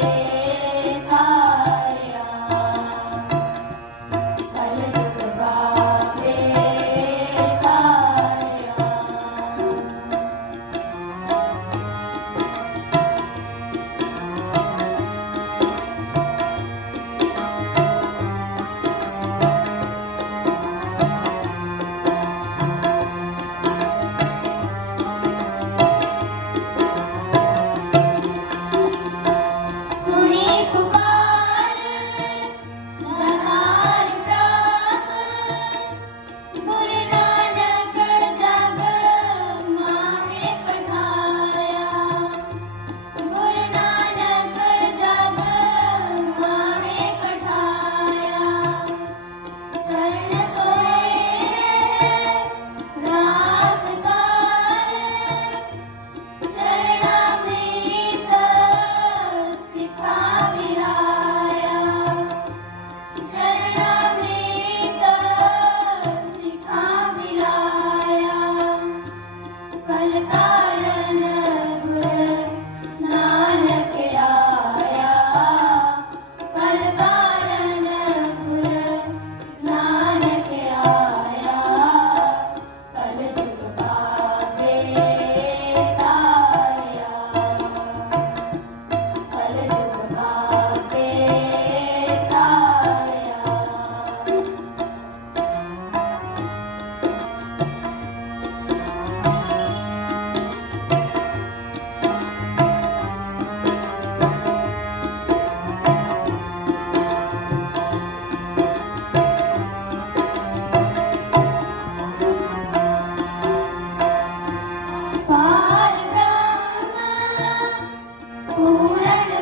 Thank you. Planeta. Ooh,